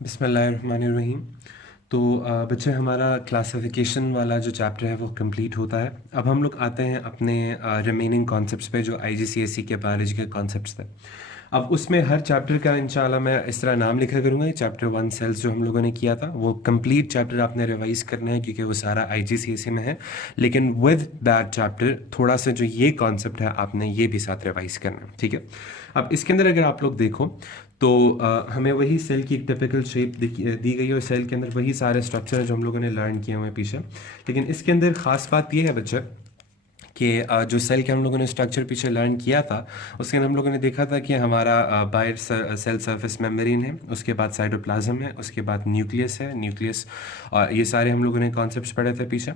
बिस्मिल्लाहिर्रहमानिर्रहीम। तो बच्चे हमारा क्लासिफिकेशन वाला जो चैप्टर है वो कंप्लीट होता है। अब हम लोग आते हैं अपने रिमेनिंग कॉन्सेप्ट्स पे जो आईजीसीएसई के बायोलॉजी के कॉन्सेप्ट्स थे। अब उसमें हर चैप्टर का इंशाल्लाह मैं इस तरह नाम लिखा करूँगा। चैप्टर 1 सेल्स जो हम लोगों ने किया था वो कंप्लीट चैप्टर आपने रिवाइज करना है क्योंकि वो सारा आईजीसीएसई में है। लेकिन विद दैट चैप्टर थोड़ा सा जो ये कॉन्सेप्ट है आपने ये भी साथ रिवाइज करना है, ठीक है। अब इसके अंदर अगर आप लोग देखो तो हमें वही सेल की एक टिपिकल शेप दी गई है और सेल के अंदर वही सारे स्ट्रक्चर है जो हम लोगों ने लर्न किए हुए हैं पीछे। लेकिन इसके अंदर ख़ास बात ये है बच्चे कि जो सेल के हम लोगों ने स्ट्रक्चर पीछे लर्न किया था उसके अंदर हम लोगों ने देखा था कि हमारा बाहर सेल सरफेस मेम्ब्रेन है, उसके बाद साइटोप्लाज्म है, उसके बाद न्यूक्लियस है, न्यूक्लियस और ये सारे हम लोगों ने कॉन्सेप्ट्स पढ़े थे पीछे।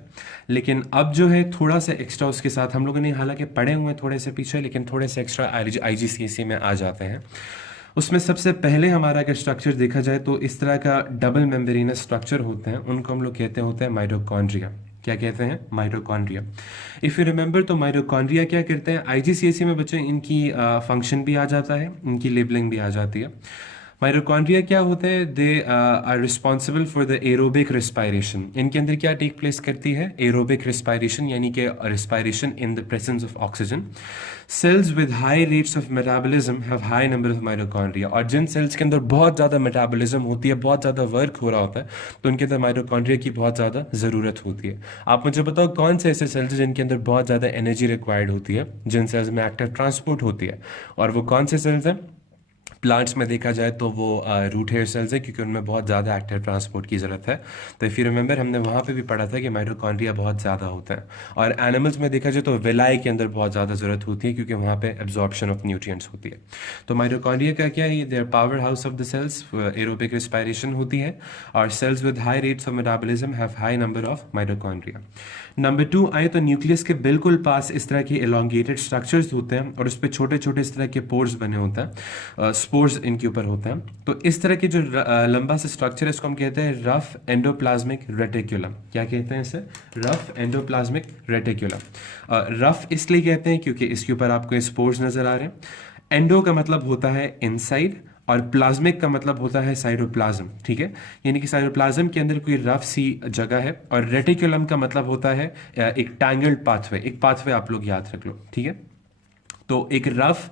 लेकिन अब जो है थोड़ा सा एक्स्ट्रा उसके साथ हम लोगों ने हालांकि पढ़े हुए हैं थोड़े से पीछे, लेकिन थोड़े से एक्स्ट्रा आईजीसीएसई में आ जाते हैं। उसमें सबसे पहले हमारा अगर स्ट्रक्चर देखा जाए तो इस तरह का डबल मेम्ब्रेनस स्ट्रक्चर होते हैं, उनको हम लोग कहते होते हैं माइटोकॉन्ड्रिया। क्या कहते हैं? माइटोकॉन्ड्रिया। इफ़ यू रिमेंबर तो माइटोकॉन्ड्रिया क्या करते हैं आईजीसीएसई में बच्चे, इनकी फंक्शन भी आ जाता है, इनकी लेबलिंग भी आ जाती है। माइटोकॉन्ड्रिया क्या होते हैं? They are responsible for the aerobic respiration. इनके अंदर क्या टेक प्लेस करती है? एरोबिक रिस्पायरेशन, यानी कि respiration in the presence of oxygen. Cells with high rates of metabolism have high number of mitochondria. और जिन सेल्स के अंदर बहुत ज़्यादा मेटाबॉलिज्म होती है, बहुत ज़्यादा वर्क हो रहा होता है, तो उनके अंदर माइटोकॉन्ड्रिया की बहुत ज़्यादा ज़रूरत होती है। आप मुझे बताओ कौन से ऐसे सेल्स हैं जिनके अंदर बहुत ज़्यादा एनर्जी रिक्वायर्ड होती है, जिन सेल्स में एक्टिव ट्रांसपोर्ट होती है, और वो कौन से सेल्स हैं? प्लांट्स में देखा जाए तो वो रूट हेयर सेल्स है क्योंकि उनमें बहुत ज़्यादा एक्टिव ट्रांसपोर्ट की ज़रूरत है। तो इफ़ यू रिमेंबर हमने वहाँ पे भी पढ़ा था कि माइटोकॉन्ड्रिया बहुत ज़्यादा होता है। और एनिमल्स में देखा जाए तो विलाई के अंदर बहुत ज़्यादा ज़रूरत होती है क्योंकि वहाँ पे एब्जॉर्प्शन ऑफ न्यूट्रिएंट्स होती है। तो माइटोकॉन्ड्रिया का क्या है? Their power house of the cells, aerobic respiration होती है, और cells with high rates of metabolism have high number of mitochondria. Number 2 आए तो न्यूक्लियस के बिल्कुल पास इस तरह के एलोंगेटेड स्ट्रक्चर्स होते हैं और उस पर छोटे छोटे इस तरह के पोर्स बने होते हैं, स्पोर्स इनके ऊपर होते हैं। तो इस तरह के जो लंबा सा स्ट्रक्चर है इसको हम कहते हैं रफ एंडोप्लाज्मिक रेटिकुलम। क्या कहते हैं इसे? Rough endoplasmic reticulum. रफ इसलिए कहते हैं क्योंकि इसके ऊपर आपको स्पोर्स नजर आ रहे हैं। एंडो का मतलब होता है इनसाइड और प्लाज्मिक का मतलब होता है साइटोप्लाज्म, ठीक है। यानी कि साइटोप्लाज्म के अंदर कोई रफ सी जगह है, और रेटिकुलम का मतलब होता है एक टैंगल्ड पाथवे, एक पाथवे आप लोग याद रख लो, ठीक है। तो एक रफ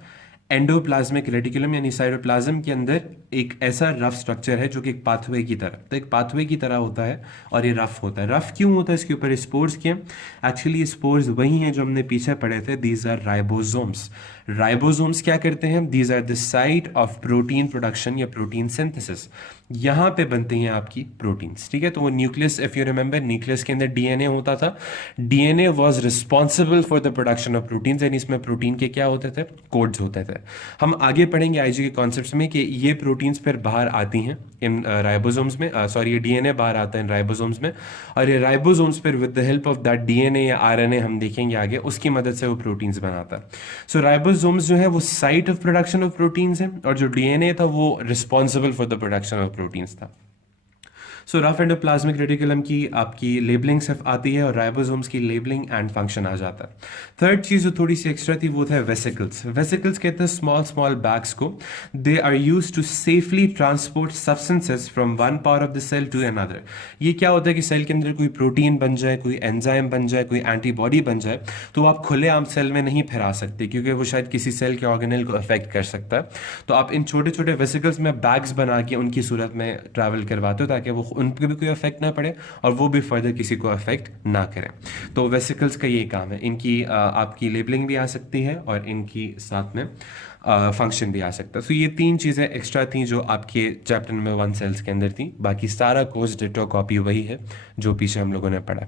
एंडोप्लाज्मिक रेटिकुलम यानी साइटोप्लाज्म के अंदर एक ऐसा रफ स्ट्रक्चर है जो कि एक पाथवे की तरह, तो एक पाथवे की तरह होता है और ये रफ होता है। रफ क्यों होता है? इसके ऊपर स्पोर्स के, एक्चुअली स्पोर्स वही हैं जो हमने पीछे पढ़े थे, दीज आर राइबोसोम्स। राइबोसोम्स क्या करते हैं? These are the site of protein production या प्रोटीन सिंथेसिस। यहाँ पे बनते हैं आपकी प्रोटीन्स, ठीक है। तो वो nucleus, if you remember nucleus के अंदर डीएनए होता था, DNA was responsible for the production of proteins, यानी इसमें प्रोटीन के क्या होते थे? कोड्स होते थे। हम आगे पढ़ेंगे आईजी के कॉन्सेप्ट्स में कि ये प्रोटीन्स फिर बाहर आती हैं इन राइबोसोम्स में, सॉरी ये डीएनए बाहर आता है इन राइबोसोम्स में, और ये राइबोसोम्स फिर with the help of that DNA या आरएनए हम देखेंगे आगे, उसकी मदद से वो प्रोटीन्स बनाता है। सो राइबोसोम्स जो है वो site of production of proteins है, और जो डीएनए था वो responsible for the production of proteins था। सो रफ एंडोप्लाज्मिक रेटिकुलम की आपकी लेबलिंग सिर्फ आती है और राइबोसोम्स की लेबलिंग एंड फंक्शन आ जाता है। थर्ड चीज़ जो थोड़ी सी एक्स्ट्रा थी वो था वेसिकल्स। वेसिकल्स कहते हैं स्मॉल स्मॉल बैग्स को। They are use to safely transport substances from one part of the cell to another. ये क्या होता है कि सेल के अंदर कोई प्रोटीन बन जाए, कोई एंजाइम बन जाए, कोई एंटीबॉडी बन जाए, तो आप खुलेआम सेल में नहीं फैला सकते क्योंकि वो शायद किसी सेल के ऑर्गेनेल को अफेक्ट कर सकता है। तो आप इन छोटे छोटे वेसिकल्स में बैग्स बना के उनकी सूरत में ट्रैवल करवाते हो ताकि वो उन पर भी कोई अफेक्ट ना पड़े और वो भी फर्दर किसी को अफेक्ट ना करें। तो वेसिकल्स का ये काम है। इनकी आपकी लेबलिंग भी आ सकती है और इनकी साथ में फंक्शन भी आ सकता है। तो ये तीन चीज़ें एक्स्ट्रा थी जो आपके चैप्टर नंबर 1 सेल्स के अंदर थी। बाकी सारा कोर्स डिटो कॉपी वही है जो पीछे हम लोगों ने पढ़ा।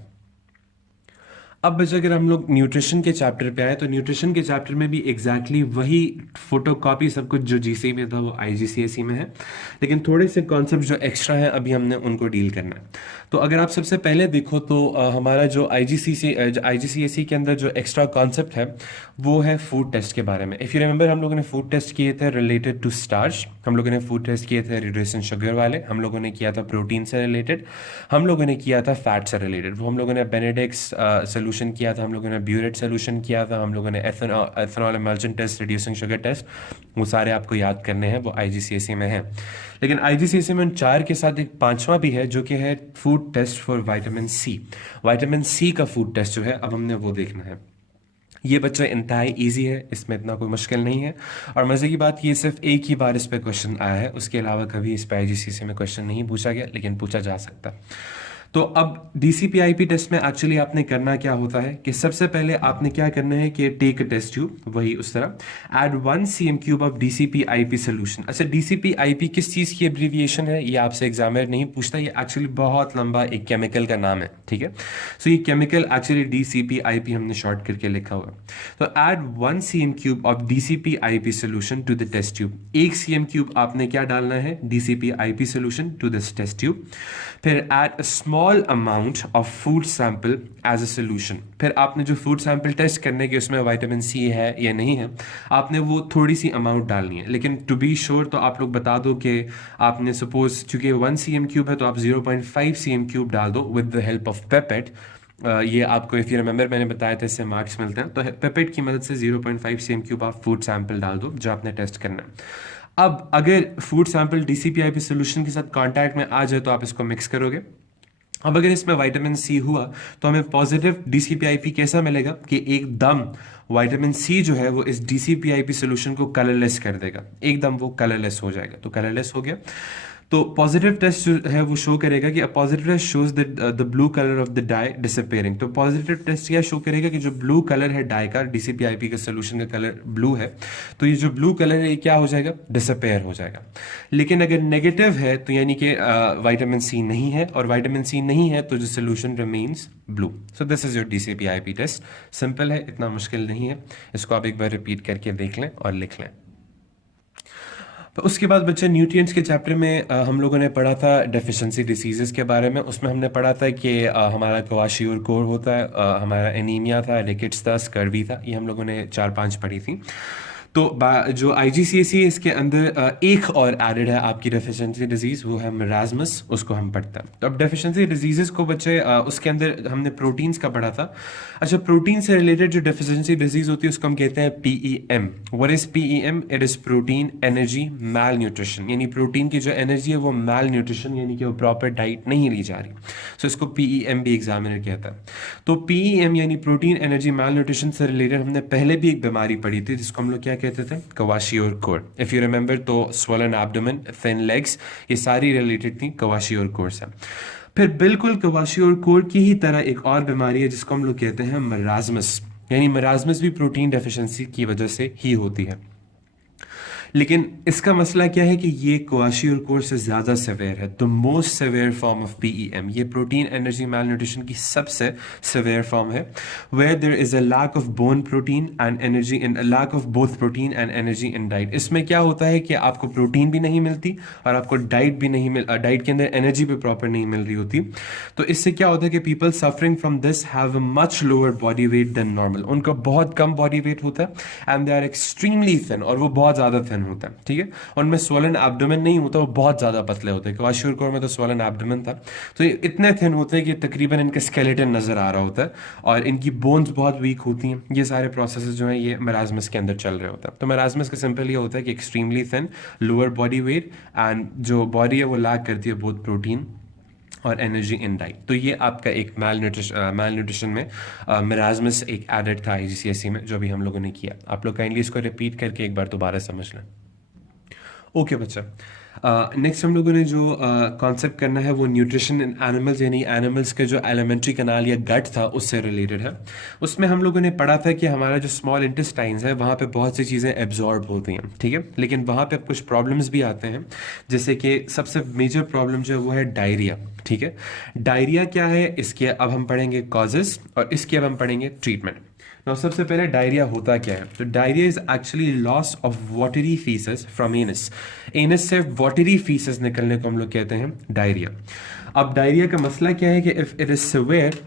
अब बच्चे अगर हम लोग न्यूट्रिशन के चैप्टर पे आए तो न्यूट्रिशन के चैप्टर में भी एग्जैक्टली वही फोटोकॉपी सब कुछ जो जीसी में था वो आईजीसीएसई में है, लेकिन थोड़े से कॉन्सेप्ट जो एक्स्ट्रा है अभी हमने उनको डील करना है। तो अगर आप सबसे पहले देखो तो हमारा जो आईजीसीएसई के अंदर जो एक्स्ट्रा कॉन्सेप्ट है वो है फूड टेस्ट के बारे में। इफ़ यू रिमेंबर हम लोगों ने फूड टेस्ट किए थे रिलेटेड टू स्टार्च, हम लोगों ने फूड टेस्ट किए थे रिड्यूसिंग शुगर वाले, हम लोगों ने किया था प्रोटीन से रिलेटेड, हम लोगों ने किया था फैट से रिलेटेड। वो हम लोगों ने बेनेडिक्स सोल्यूशन किया था, हम लोगों ने ब्यूरेट सोल्यूशन किया था, हम लोगों ने ethanol emulsion test, reducing sugar test, वो सारे आपको याद करने हैं, वो IGCSE में है। लेकिन IGCSE में उन 4 के साथ एक 5वां भी है जो कि है food test for vitamin C. Vitamin C का फूड टेस्ट जो है अब हमने वो देखना है। ये बच्चा इंतहाई इजी है, इसमें इतना कोई मुश्किल नहीं है। और मज़े की बात ये सिर्फ एक ही बार इस पर क्वेश्चन आया है, उसके अलावा कभी इस पर IGCSE में क्वेश्चन नहीं पूछा गया, लेकिन पूछा जा सकता है। तो अब DCPIP टेस्ट में एक्चुअली आपने करना क्या होता है कि सबसे पहले आपने क्या करना है कि टेक अ टेस्ट ट्यूब, वही उस तरह add 1 cm³ of DCPIP solution. अच्छा, DCPIP किस चीज़ की एब्रीविएशन है ये आपसे एग्जामिनर नहीं पूछता, ये एक्चुअली बहुत लंबा एक केमिकल का नाम है, ठीक है। सो ये केमिकल एक्चुअली DCPIP हमने शॉर्ट करके लिखा हुआ है। तो add 1 cm³ of DCPIP solution to the test tube. 1 cm³ आपने क्या डालना है, DCPIP solution to this test tube. फिर add a small amount of food sample as a solution. फिर आपने जो फूड सैंपल टेस्ट करने के उसमें विटामिन सी है या नहीं है, आपने वो थोड़ी सी अमाउंट डालनी है। लेकिन टू बी श्योर तो आप लोग बता दो कि आपने सपोज चूंकि 1 cm³ है तो आप 0.5 cm³ डाल दो विद द हेल्प ऑफ पेपेट। ये आपको इफ़ यू रिमेंबर मैंने बताया था, इससे मार्क्स मिलते हैं। तो पेपेट की मदद से 0.5 cm³ आप फूड सैंपल डाल दो जो आपने टेस्ट करना है। अब अगर फूड सैंपल DCPIP सोल्यूशन के साथ कांटेक्ट में आ जाए तो आप इसको मिक्स करोगे। अब अगर इसमें विटामिन सी हुआ तो हमें पॉजिटिव DCPIP कैसा मिलेगा कि एकदम विटामिन सी जो है वो इस DCPIP सोल्यूशन को कलरलेस कर देगा, एकदम वो कलरलेस हो जाएगा। तो कलरलेस हो गया तो पॉजिटिव टेस्ट जो है वो शो करेगा कि positive test shows the blue colour of the dye disappearing. तो पॉजिटिव टेस्ट क्या शो करेगा कि जो ब्लू कलर है डाई का, DCPIP के सोल्यूशन का कलर ब्लू है, तो ये जो ब्लू कलर है ये क्या हो जाएगा, डिसअपेयर हो जाएगा। लेकिन अगर नेगेटिव है तो यानी कि विटामिन सी नहीं है, और विटामिन सी नहीं है तो जो solution remains blue. So this is your DCPIP test. Simple है, इतना मुश्किल नहीं है। इसको आप एक बार रिपीट करके देख लें और लिख लें। तो उसके बाद बच्चे न्यूट्रिएंट्स के चैप्टर में हम लोगों ने पढ़ा था डेफिशिएंसी डिसीजेस के बारे में। उसमें हमने पढ़ा था कि हमारा क्वाशियोर होता है, हमारा एनीमिया था, रिकेट्स था, स्कर्वी था, ये हम लोगों ने 4-5 पढ़ी थी। तो जो IGCSE इसके अंदर एक और एडेड है आपकी डेफिशिएंसी डिजीज़, वो है मराज़मस, उसको हम पढ़ते हैं। तो अब डेफिशिएंसी डिजीज़ को बच्चे उसके अंदर हमने प्रोटीन्स का पढ़ा था। अच्छा, प्रोटीन से रिलेटेड जो डेफिशिएंसी डिजीज़ होती है उसको हम कहते हैं PEM। What is PEM? It is protein energy malnutrition, यानी प्रोटीन की जो एनर्जी है वो मैल न्यूट्रिशन, यानी कि वो प्रॉपर डाइट नहीं ली जा रही। सो इसको PEM भी एग्जामिनर कहता है। तो PEM यानी प्रोटीन एनर्जी मैल न्यूट्रिशन से रिलेटेड हमने पहले भी एक बीमारी पढ़ी थी जिसको हम लोग क्या कहते थे, क्वाशियोर। इफ यू रिमेंबर तो स्वोलन एब्डोमेन, थिन लेग्स, ये सारी रिलेटेड थी क्वाशियोर से। फिर बिल्कुल क्वाशियोर की ही तरह एक और बीमारी है जिसको हम लोग कहते हैं मराज़मस, यानी मराज़मस भी प्रोटीन डेफिशिएंसी की वजह से ही होती है। लेकिन इसका मसला क्या है कि ये क्वाशियोर से ज़्यादा सिवियर है, the most severe form of PEM। ये प्रोटीन एनर्जी मैल न्यूट्रिशन की सबसे सिवियर फॉर्म है, where there is a lack of bone protein and energy in lack of both protein and energy in diet. इसमें क्या होता है कि आपको प्रोटीन भी नहीं मिलती और आपको डाइट भी नहीं डाइट के अंदर एनर्जी भी प्रॉपर नहीं मिल रही होती। तो इससे क्या होता है कि people suffering from this have a much lower body weight than normal. उनका बहुत कम बॉडी वेट होता है and they are extremely thin, और वो बहुत ज़्यादा थिन होता है, ठीक है। उनमें स्वोलन एब्डोमेन नहीं होता, वो बहुत ज़्यादा पतले होते हैं। क्वाशियोर में तो स्वोलन एब्डोमेन था, तो ये इतने थिन होते हैं कि तकरीबन इनका स्केलेटन नज़र आ रहा होता है और इनकी बोन्स बहुत वीक होती हैं। ये सारे प्रोसेसेस जो हैं ये मराज़मस के अंदर चल रहे होते हैं। तो मराज़मस का सिंपल ये होता है कि extremely thin, lower body wait, and जो बॉडी है वो लैक करती है बोथ प्रोटीन और एनर्जी इन डाइट। तो ये आपका एक मैल न्यूट्रिशन में मराज़मस एक एडेड था IGCSE में, जो भी हम लोगों ने किया। आप लोग काइंडली इसको रिपीट करके एक बार दोबारा समझ लें। ओके बच्चा, नेक्स्ट हम लोगों ने जो कॉन्सेप्ट करना है वो न्यूट्रिशन इन एनिमल्स, यानी एनिमल्स के जो एलिमेंट्री कैनाल या गट था उससे रिलेटेड है। उसमें हम लोगों ने पढ़ा था कि हमारा जो स्मॉल इंटेस्टाइन्स है वहाँ पे बहुत सी चीज़ें एब्जॉर्ब होती हैं, ठीक है। लेकिन वहाँ पे कुछ प्रॉब्लम्स भी आते हैं, जैसे कि सबसे मेजर प्रॉब्लम जो है वो है डायरिया, ठीक है। डायरिया क्या है, इसके अब हम पढ़ेंगे कॉजेज़ और इसके अब हम पढ़ेंगे ट्रीटमेंट। तो सबसे पहले डायरिया होता क्या है? तो diarrhoea is actually loss of watery faeces from anus. Anus से वाटरी फीसेस निकलने को हम लोग कहते हैं डायरिया। अब डायरिया का मसला क्या है कि if it is severe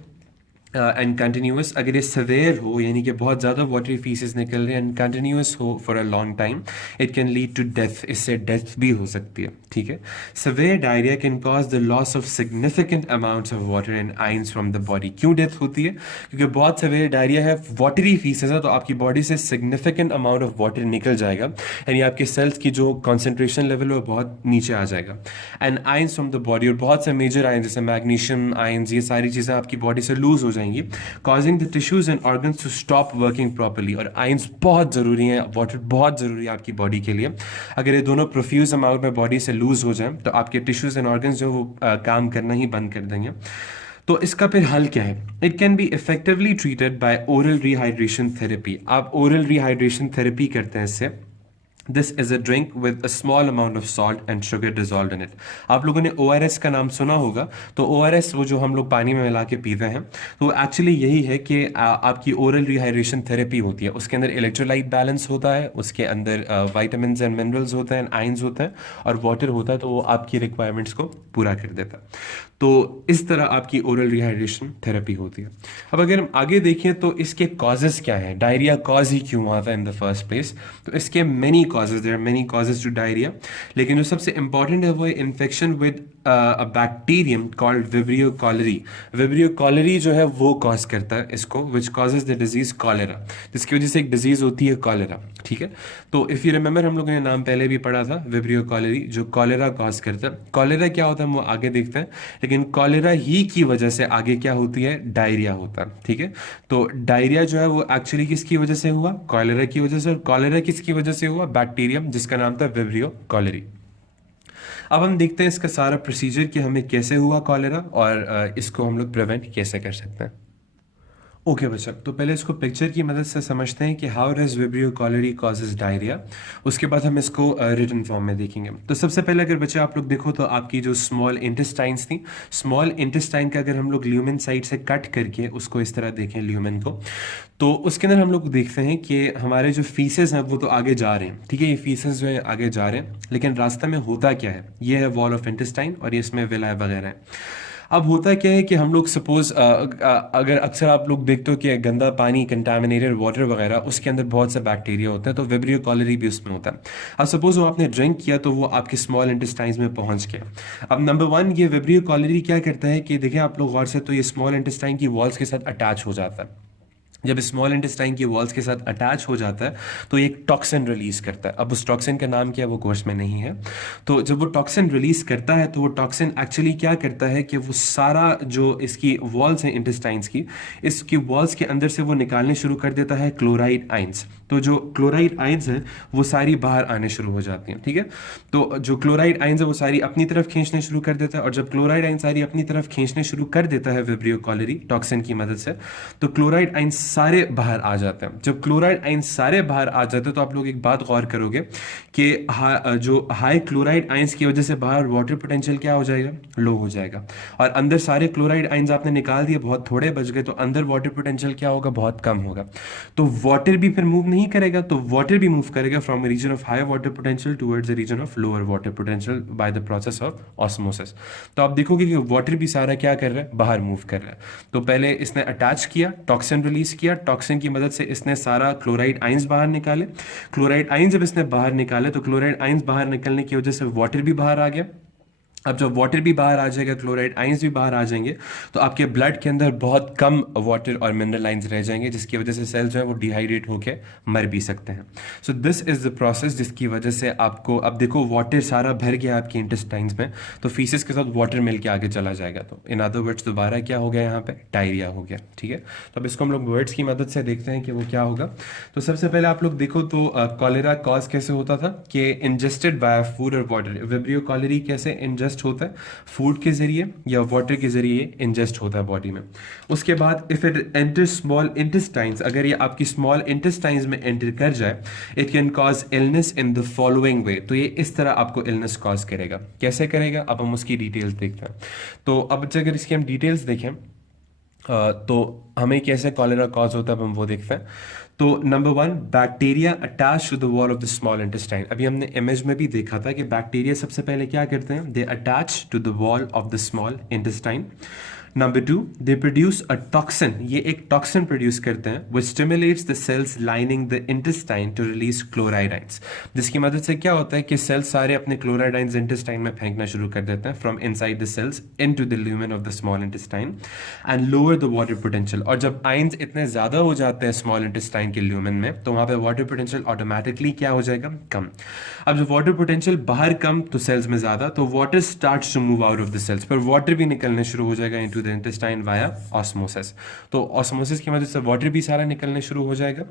and continuous, अगर ये सवेयर हो यानी कि बहुत ज़्यादा वाटरी फीसेस निकल रहे हैं एंड कंटिन्यूस हो for a long time, it can lead to death, इससे डेथ भी हो सकती है, ठीक है। Severe diarrhoea can cause the loss of significant amounts of water and ions from the body. क्यों डेथ होती है? क्योंकि बहुत सवेयर डायरिया है, वाटरी फीसेस है, तो आपकी बॉडी से सिग्निफिकेंट अमाउंट ऑफ वाटर निकल जाएगा, यानी आपके सेल्स की जो कॉन्सेंट्रेशन लेवल है वो बहुत नीचे आ जाएगा। And ions from the body, और बहुत से मेजर आयंस जैसे मैग्नीशियम आयंस, ये सारी चीज़ें आपकी बॉडी से लूज हो जाएंगी, causing the tissues and organs to stop working properly. और आयंस बहुत ज़रूरी हैं, वाटर बहुत ज़रूरी है आपकी बॉडी के लिए। अगर ये दोनों प्रोफ्यूज अमाउंट में बॉडी से लूज हो जाए तो आपके टिश्यूज एंड ऑर्गन्स जो वो काम करना ही बंद कर देंगे। तो इसका फिर हल क्या है? It can be effectively treated by oral rehydration therapy. आप ओरल रिहाइड्रेशन थेरेपी करते हैं इससे। This is a drink with a small amount of salt and sugar dissolve in it. आप लोगों ने ORS का नाम सुना होगा, तो ORS वो जो हम लोग पानी में मिला के पीते हैं, तो एक्चुअली यही है कि आपकी ओरल रिहाइड्रेशन थेरेपी होती है। उसके अंदर इलेक्ट्रोलाइट बैलेंस होता है, उसके अंदर वाइटामिन एंड मिनरल्स होते हैं, आयंस होते हैं और वाटर होता है, तो वो आपकी रिक्वायरमेंट्स को पूरा कर देता है। तो इस तरह आपकी ओरल रिहाइड्रेशन थेरेपी होती है। अब अगर हम आगे देखें तो इसके कॉजेज़ क्या हैं, डायरिया कॉज ही क्यों आता है इन द फर्स्ट प्लेस? तो इसके many causes, there are many causes to diarrhoea, लेकिन जो सबसे इंपॉर्टेंट है वो है infection with a bacterium called Vibrio cholerae. Vibrio cholerae जो है वो कॉज करता है इसको, which causes the disease cholera, जिसकी वजह से एक डिजीज होती है कॉलेरा, ठीक है। तो इफ़ यू रिमेंबर, हम लोगों ने नाम पहले भी पढ़ा था, विब्रियो कॉलरी जो कॉलेरा कॉज करता है। कॉलेरा क्या होता है हम वो आगे देखते हैं, लेकिन कॉलेरा ही की वजह से आगे क्या होती है? डायरिया होता है, ठीक है। तो डायरिया जो है वो एक्चुअली किसकी वजह से हुआ? कॉलेरा की वजह से। और कॉलेरा किसकी वजह से हुआ? बैक्टीरियम जिसका नाम था विब्रियो कॉलरी। अब हम देखते हैं इसका सारा प्रोसीजर कि हमें कैसे हुआ कॉलेरा और इसको हम लोग प्रिवेंट कैसे कर सकते हैं। ओके बच्चा, तो पहले इसको पिक्चर की मदद से समझते हैं कि how does Vibrio cholerae causes diarrhoea. उसके बाद हम इसको रिटन फॉर्म में देखेंगे। तो सबसे पहले अगर बच्चे आप लोग देखो तो आपकी जो स्मॉल इंटेस्टाइन्स थी, स्मॉल इंटेस्टाइन का अगर हम लोग ल्यूमेन साइड से कट करके उसको इस तरह देखें ल्यूमेन को, तो उसके अंदर हम लोग देखते हैं कि हमारे जो फीसेस हैं वो तो आगे जा रहे हैं, ठीक है। ये फीसेस जो है आगे जा रहे हैं, लेकिन रास्ते में होता क्या है? ये है वॉल ऑफ इंटेस्टाइन और ये इसमें विलाय वगैरह है। अब होता क्या है कि हम लोग सपोज अगर अक्सर आप लोग देखते हो कि गंदा पानी, कंटामिनेटेड वाटर वगैरह, उसके अंदर बहुत से बैक्टीरिया होते हैं, तो विब्रियो कॉलरी भी उसमें होता है। अब सपोज वो आपने ड्रिंक किया तो वो आपके स्मॉल इंटेस्टाइन्स में पहुंच गया। अब नंबर वन, ये विब्रियो कॉलरी क्या करता है कि देखें आप लोग गौर से, तो ये स्मॉल इंटेस्टाइन की वॉल्स के साथ अटैच हो जाता है। जब स्मॉल इंटेस्टाइन की वॉल्स के साथ अटैच हो जाता है तो एक टॉक्सिन रिलीज करता है। अब उस टॉक्सिन का नाम क्या है वो कोर्स में नहीं है। तो जब वो टॉक्सिन रिलीज करता है तो वो टॉक्सिन एक्चुअली क्या करता है कि वो सारा जो इसकी वॉल्स हैं इंटेस्टाइन्स की, इसकी वॉल्स के अंदर से वो निकालने शुरू कर देता है क्लोराइड आइंस। तो जो क्लोराइड आइंस हैं वो सारी बाहर आने शुरू हो जाती हैं, ठीक है। तो जो क्लोराइड आइंस है वो सारी अपनी तरफ खींचने शुरू कर देता है, और जब क्लोराइड आइंस सारी अपनी तरफ खींचने शुरू कर देता है विब्रियो कॉलरी टॉक्सिन की मदद से, तो क्लोराइड आइंस सारे बाहर आ जाते हैं। जब क्लोराइड आइंस सारे बाहर आ जाते हैं तो आप लोग एक बात गौर करोगे कि जो हाई क्लोराइड आइंस की वजह से बाहर वाटर पोटेंशियल क्या हो जाएगा? लो हो जाएगा। और अंदर सारे क्लोराइड आइंस आपने निकाल दिए, बहुत थोड़े बच गए, तो अंदर वाटर पोटेंशियल क्या होगा? बहुत कम होगा। तो वाटर भी फिर मूव नहीं करेगा, तो वाटर भी मूव करेगा from region of high water potential towards the region of lower water potential by the process of osmosis. तो आप देखोगे कि वाटर भी सारा क्या कर रहा है? बाहर मूव कर रहा है। तो पहले इसने अटैच किया, टॉक्सिन रिलीज किया, टॉक्सिन की मदद से इसने सारा क्लोराइड आइंस बाहर निकाले। क्लोराइड आइंस जब इसने बाहर निकाले तो क्लोराइड आइंस बाहर निकलने की वजह से वाटर भी बाहर आ गया। अब जब वाटर भी बाहर आ जाएगा, क्लोराइड आइंस भी बाहर आ जाएंगे, तो आपके ब्लड के अंदर बहुत कम वाटर और मिनरल आइंस रह जाएंगे, जिसकी वजह से सेल्स जो है वो डिहाइड्रेट होकर मर भी सकते हैं। So this is the process जिसकी वजह से आपको, अब देखो वाटर सारा भर गया आपके इंटेस्टाइन्स में, तो फीसेस के साथ वाटर मिल के आगे चला जाएगा। तो इन अदर वर्ड्स दोबारा क्या हो गया यहाँ पे? डायरिया हो गया, ठीक है। तो अब इसको हम लोग वर्ड्स की मदद से देखते हैं कि वो क्या होगा। तो सबसे पहले आप लोग देखो तो कॉलेरा कॉज कैसे होता था कि इंजेस्टेड बाय फूड और वाटर। विब्रियो कॉलरी कैसे इंजेस्ट होता है? फूड के जरिए या वाटर के जरिए इंजेस्ट होता है बॉडी में। उसके बाद if it enter small intestines, अगर ये आपकी स्मॉल इंटेस्टाइन्स में एंटर कर जाए, it can cause illness in the following वे। तो ये इस तरह आपको इलनेस कॉज करेगा। कैसे करेगा? अब हम उसकी डिटेल्स देखते हैं। तो अब अगर इसकी हम डिटेल्स देखें तो हमें कैसे कॉलेरा कॉज होता है, अब हम वो देखते हैं। तो number one, bacteria attach to the wall of the small intestine. अभी हमने इमेज में भी देखा था कि बैक्टीरिया सबसे पहले क्या करते हैं? They attach to the wall of the small intestine. Number 2, they produce a toxin, ये एक टॉक्सिन प्रोड्यूस करते हैं which stimulates the cells lining the intestine to release chloride ions, जिसकी मदद से क्या होता है कि सेल्स सारे अपने क्लोराइड आइंस इंटेस्टाइन में फेंकना शुरू कर देते हैं from inside the cells into the lumen of the small intestine and lower the water potential. और जब आइंस इतने ज़्यादा हो जाते हैं स्मॉल इंटेस्टाइन के ल्यूमेन में तो वहाँ पे वाटर पोटेंशियल ऑटोमेटिकली क्या हो जाएगा, कम। अब जब वाटर पोटेंशियल बाहर कम तो सेल्स में ज़्यादा, तो water starts to move out of the cells, पर वाटर भी निकलने शुरू हो जाएगा into the intestine via osmosis. तो ऑस्मोसिस की मदद से वाटर भी सारा निकलने शुरू हो जाएगा।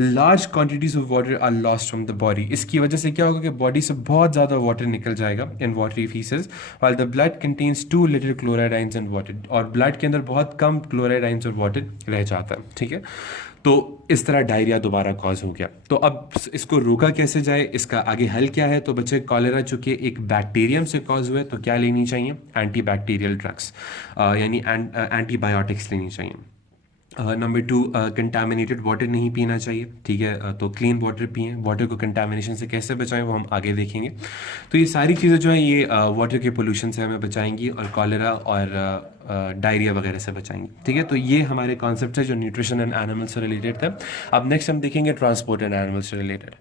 Large quantities of water are lost from the body, इसकी वजह से क्या होगा कि बॉडी से बहुत ज़्यादा वाटर निकल जाएगा in watery faeces, while the blood contains too little chloride ions and water, और ब्लड के अंदर बहुत कम क्लोराइड आइंस और वाटर रह जाता है, ठीक है। तो इस तरह डायरिया दोबारा कॉज हो गया। तो अब इसको रोका कैसे जाए, इसका आगे हल क्या है? तो बच्चे, कॉलेरा चूंकि एक बैक्टीरियम से कॉज हुआ है तो क्या लेनी चाहिए? एंटी बैक्टीरियल ड्रग्स यानी एंटीबायोटिक्स लेनी चाहिए। नंबर 2, कंटामिनेटेड वाटर नहीं पीना चाहिए, ठीक है। तो क्लीन वाटर पिएं। वाटर को कंटामिनेशन से कैसे बचाएं वो हम आगे देखेंगे। तो ये सारी चीज़ें जो है ये वाटर के पोल्यूशन से हमें बचाएंगी और कॉलेरा और डायरिया वगैरह से बचाएंगी, ठीक है। तो ये हमारे कॉन्सेप्ट है जो न्यूट्रिशन एंड एनिमल्स से रिलेटेड था। अब नेक्स्ट हम देखेंगे ट्रांसपोर्ट एंड एनिमल्स से रिलेटेड।